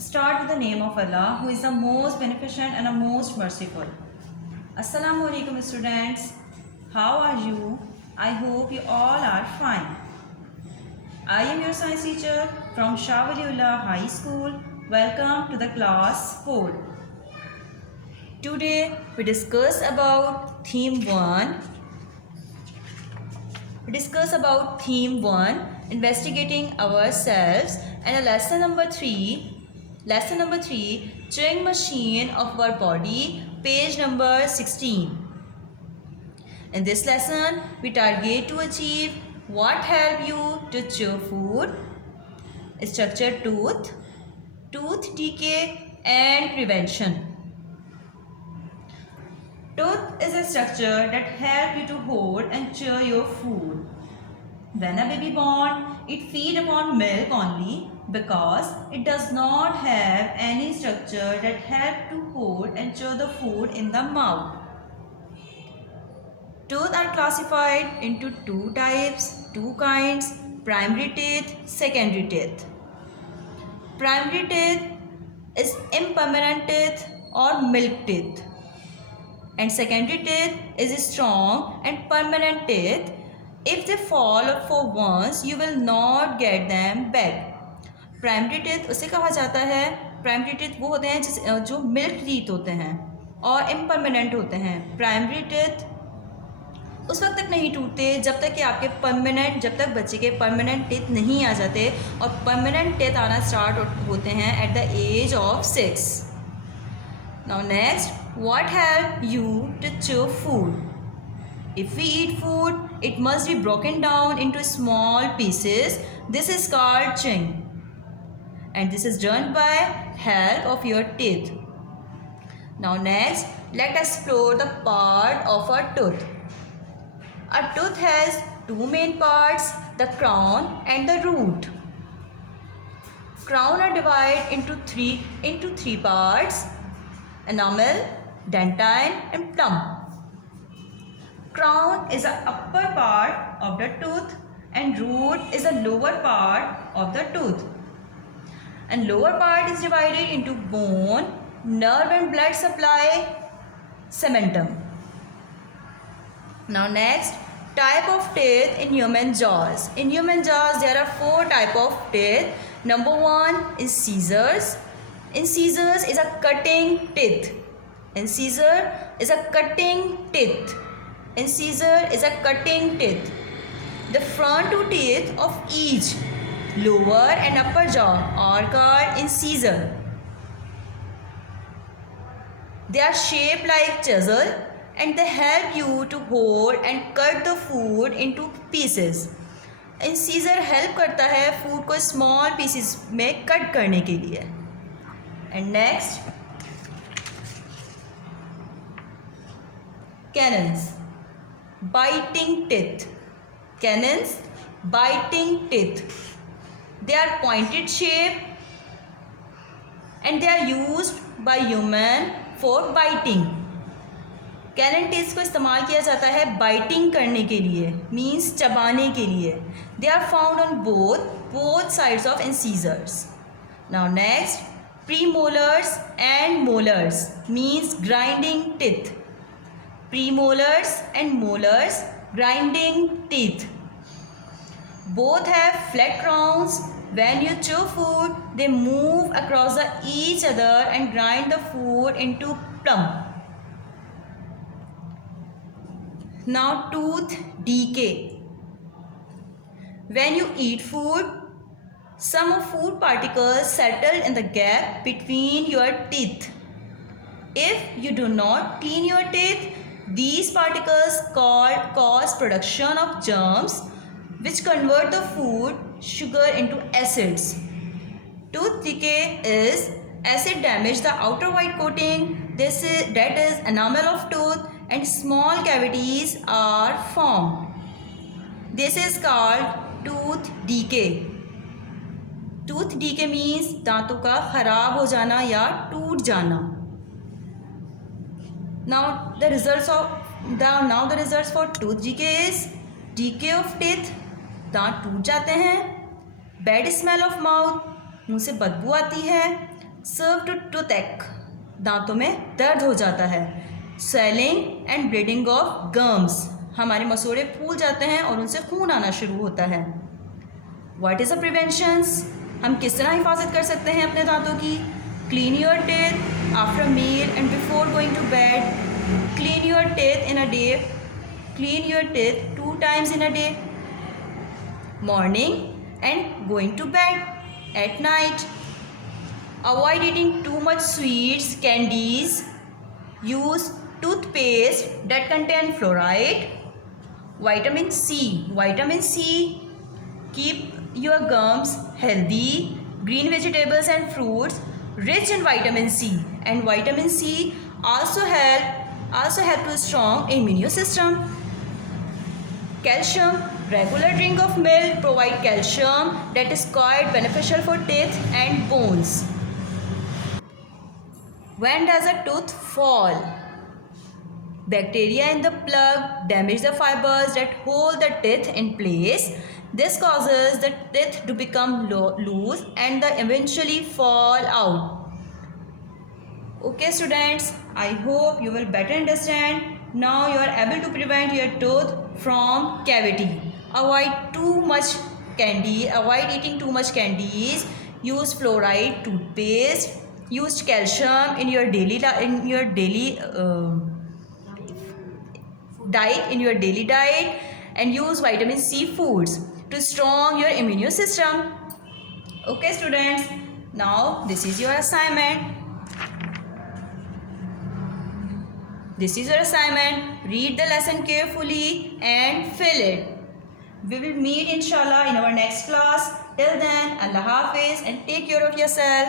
Start with the name of Allah, who is the most beneficent and the most merciful. Assalamu alaikum students. How are you? I hope you all are fine. I am your science teacher from Shah Waliullah High School. Welcome to the class 4. Today we discuss about theme 1. Investigating ourselves, and lesson number 3, chewing machine of our body, page number 16. In this lesson we target to achieve what help you to chew food, structure tooth decay and prevention. Tooth is a structure that helps you to hold and chew your food. When a baby born, it feeds upon milk only because it does not have any structure that helps to hold and chew the food in the mouth. Teeth are classified into two kinds, primary teeth, secondary teeth. Primary teeth is impermanent teeth or milk teeth, and secondary teeth is strong and permanent teeth. If they fall for once, you will not get them back. Primary teeth उसे कहा जाता है, primary teeth वो होते हैं जो milk teeth होते हैं और इम्परमानेंट होते हैं. प्राइमरी टीथ उस वक्त तक नहीं टूटते जब तक कि जब तक बच्चे के परमानेंट टीथ नहीं आ जाते, और परमानेंट टीथ आना स्टार्ट होते हैं at the age of 6. Now next, what help you to chew food? If we eat food, it must be broken down into small pieces. This is called chewing, and this is done by help of your teeth. Now next, let us explore the part of a tooth. A tooth has two main parts, the crown and the root. Crown are divided into three parts: enamel, dentine and plumb. Crown is the upper part of the tooth and root is the lower part of the tooth. And lower part is divided into bone, nerve and blood supply, cementum. Now next, type of teeth in human jaws. In human jaws there are 4 types of teeth. Number 1 is scissors. In scissors is a cutting teeth. Scissor is a cutting teeth. The front 2 teeth of each lower and upper jaw are called incisor. They are shaped like chisel and they help you to hold and cut the food into pieces. Incisor help करता है food को small pieces में cut करने के लिए. And next, canines. Biting teeth. Canines, biting teeth. They are pointed shape and they are used by human for biting. Canine teeth को इस्तेमाल किया जाता है biting करने के लिए, means चबाने के लिए. They are found on both sides of incisors. Now next, premolars and molars, means grinding teeth. Premolars and molars, grinding teeth. Both have flat crowns. When you chew food, they move across each other and grind the food into plumb. Now tooth decay. When you eat food, some food particles settle in the gap between your teeth. If you do not clean your teeth, these particles cause production of germs which convert the food sugar into acids. Tooth decay is acid damage the outer white coating, that is enamel of tooth, and small cavities are formed. This is called tooth decay. Tooth decay means दांतों का खराब हो जाना या टूट जाना. Now the results for tooth decay is decay of teeth, दांत टूट जाते हैं, bad smell of mouth, मुंह से बदबू आती है, सर्व टू टूथएक, दांतों में दर्द हो जाता है। Swelling and bleeding of gums, हमारे मसूड़े फूल जाते हैं और उनसे खून आना शुरू होता है। व्हाट इज़ द प्रिवेंशंस, हम किस तरह हिफाजत कर सकते हैं अपने दांतों की? Clean your teeth after meal and before going to bed. Clean your teeth in a day, clean your teeth 2 times in a day, morning and going to bed at night. Avoid eating too much sweets, candies. Use toothpaste that contain fluoride. Vitamin C, vitamin C keep your gums healthy. Green vegetables and fruits rich in vitamin C, and vitamin C also help to strong immune system. Calcium, regular drink of milk provide calcium that is quite beneficial for teeth and bones. When does a tooth fall? Bacteria in the plug damage the fibers that hold the teeth in place. This causes the teeth to become loose and they eventually fall out. Okay students, I hope you will better understand. Now you are able to prevent your tooth from cavity. Avoid too much candy, avoid eating too much candies. Use fluoride toothpaste. Use calcium in your daily diet, and use vitamin C foods to strong your immune system. Okay students, now this is your assignment. Read the lesson carefully and fill it. We will meet inshallah in our next class. Till then, Allah Hafiz and take care of yourself.